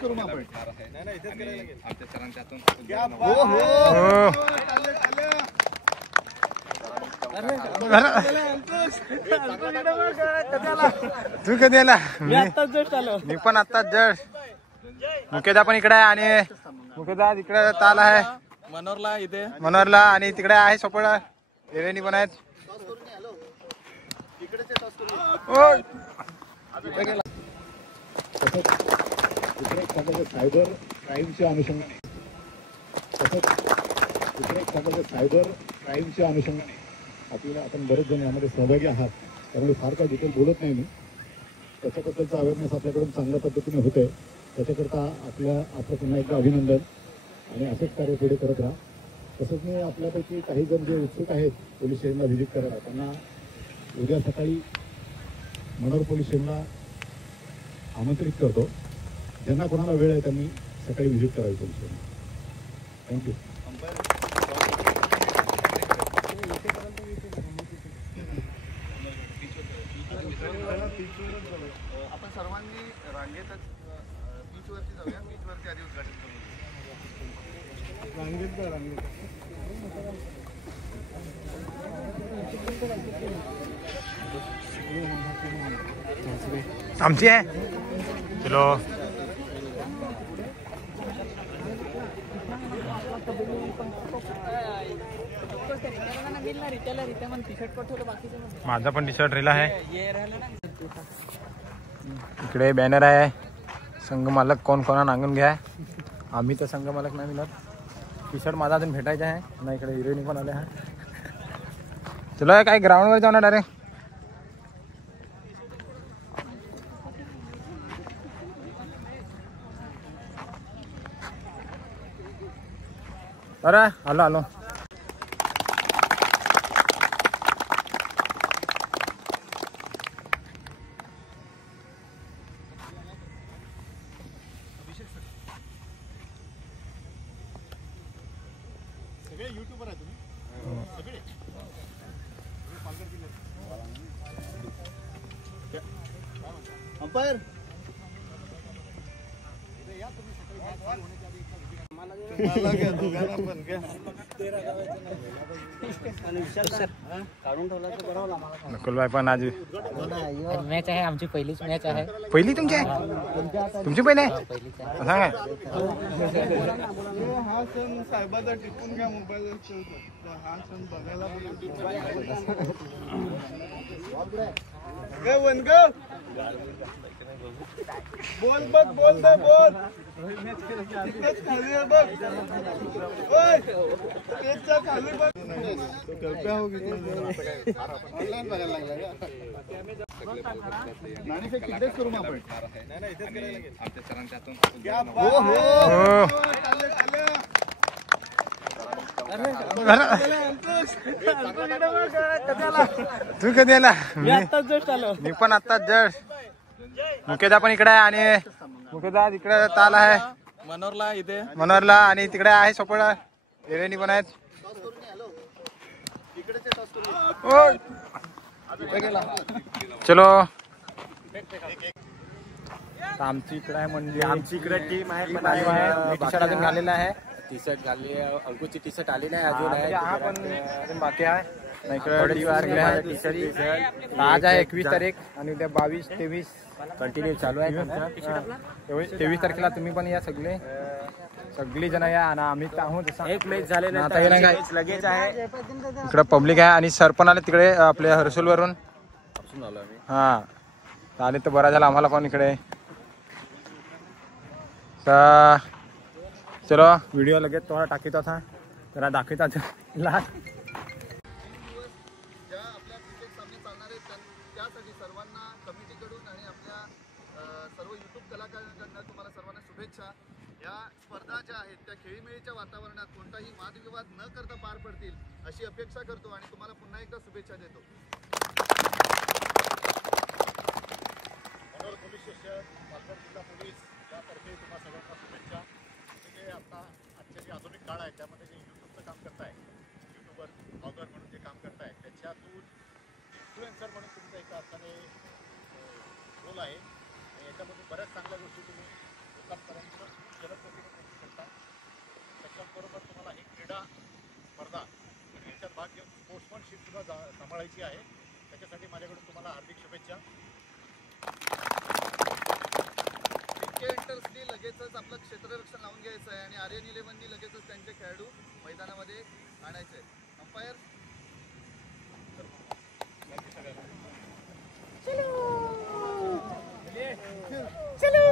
करू मग आपण. आमच्या सरांच्या हातून तू कधी आला? मी पण आत्ताच जस्ट. मुकेदा पण इकडे आहे आणि मुकेदा इकडे ताल आहे मनोरला, इथे मनोरला आणि तिकडे आहे सोपळा एरेनी पण आहेत. सायबर क्राईमच्या अनुषंगाने आपल्याला आपण बरेच जण यामध्ये सहभागी आहात. त्यामुळे फार काय डिटेल बोलत नाही मी. त्याच्याबद्दलचा अवेअरनेस आपल्याकडून चांगल्या पद्धतीने होत आहे. त्याच्याकरता आपलं पुन्हा एकदा अभिनंदन आणि असेच कार्य पुढे करत राहा. तसंच मी आपल्यापैकी काही जण जे उत्सुक आहेत पोलीस स्टेशनला व्हिजिट करायला, त्यांना उद्या सकाळी मनोर पोलीस स्टेशनला आमंत्रित करतो. ज्यांना कोणाला वेळ आहे त्यांनी सकाळी व्हिजिट करावी पोलीस स्टेशनला. थँक्यू. आपण सर्वांनी रांगेतच बीचवरती जाऊया. बीचवरती आधी उद्घाटन करू. आमची आहे. चलो माझा पण टी शर्ट रेला आहे. इकडे बॅनर आहे संघ मालक कोण कोणा नांगून घ्या. आम्ही तर संघ मालक नाही मिळत. टी शर्ट माझा अजून भेटायचा आहे ना. इकडे हिरोईन पण आले आहे. चलो काय ग्राउंडवर जाऊ ना डायरेक्ट. अरे आलो आलो. सगळे युट्यूबर आहे तुम्ही सगळे पालघर जिल्ह्यात. अंपायर या तुम्ही सकाळी मॅच चालू होण्याच्या आधी नकुलबाई पण आज मॅच आहे. आमची पहिलीच मॅच आहे. पहिली तुमची आहे? तुमची पहिली आहे? सांगा. हा सण साहेबाचा टिपून घ्या मोबाईल. हा सण बघायला बोल बघ बोल बघ बोल. खाली बघ खाली बघ. ऑनलाईन बघायला लागला नाणी तिकडेच करू मग आपण. आमच्या सरांच्या हातून तू कधी आला? मी पण आत्ताच जस्ट. मुकेदा पण इकडे आहे आणि मुकेदा इकडे ताल आहे मनोरला, इथे मनोरला आणि तिकडे आहे सोपळा एरेनी पण आहेत. चलो आमची इकडे आहे म्हणजे आमची इकडे टीम आहे. पण टी शर्ट अजून घालेला आहे. टी शर्ट घालली आहे. अंकुची टी शर्ट आली नाही अजून आहे. हा पण अजून बाकी आहे. आज आहे 21 तारीख आणि उद्या 22, 23 कंटिन्यू चालू आहे. 23 तारखेला तुम्ही पण या सगळी जण या आणि आम्ही आहोत. एक मॅच झालेला लगेच आहे. इकडे पब्लिक आहे आणि सर पण आले तिकडे आपल्या हर्सुल वरून. हा आले तर बरा झाला आम्हाला पण इकडे. तर चलो व्हिडिओ लगेच थोडा टाकीत होता जरा दाखवता. त्यासाठी सर्वांना कमिटीकडून आणि आपल्या सर्व युट्यूब कलाकारांकडून तुम्हाला सर्वांना शुभेच्छा. या स्पर्धा ज्या आहेत त्या खेळीमेळीच्या वातावरणात कोणताही वादविवाद न करता पार पडतील अशी अपेक्षा करतो आणि तुम्हाला पुन्हा एकदा शुभेच्छा देतो. मनोर पोलीस स्टेशन, पालघर जिल्हा पोलीस यातर्फे तुम्हाला सगळ्यांना शुभेच्छा. जे आता आजचे जे आधुनिक काळ आहे त्यामध्ये जे युट्यूबचं काम करताय, युट्यूबर ब्लॉगर म्हणून जे काम करताय त्याच्यातून इन्फ्लुएन्सर म्हणून तुमचा एका अर्थाने रोल आहे आणि याच्यामधून बऱ्याच सांभाळायची आहे. त्याच्यासाठी माझ्याकडून तुम्हाला हार्दिक शुभेच्छा. के एंटर्सनी लगेचच आपलं क्षेत्ररक्षण लावून घ्यायचं आहे आणि आर्यन 11नी लगेचच त्यांचे खेळाडू मैदानामध्ये आणायचे आहेत. अंपायर चलो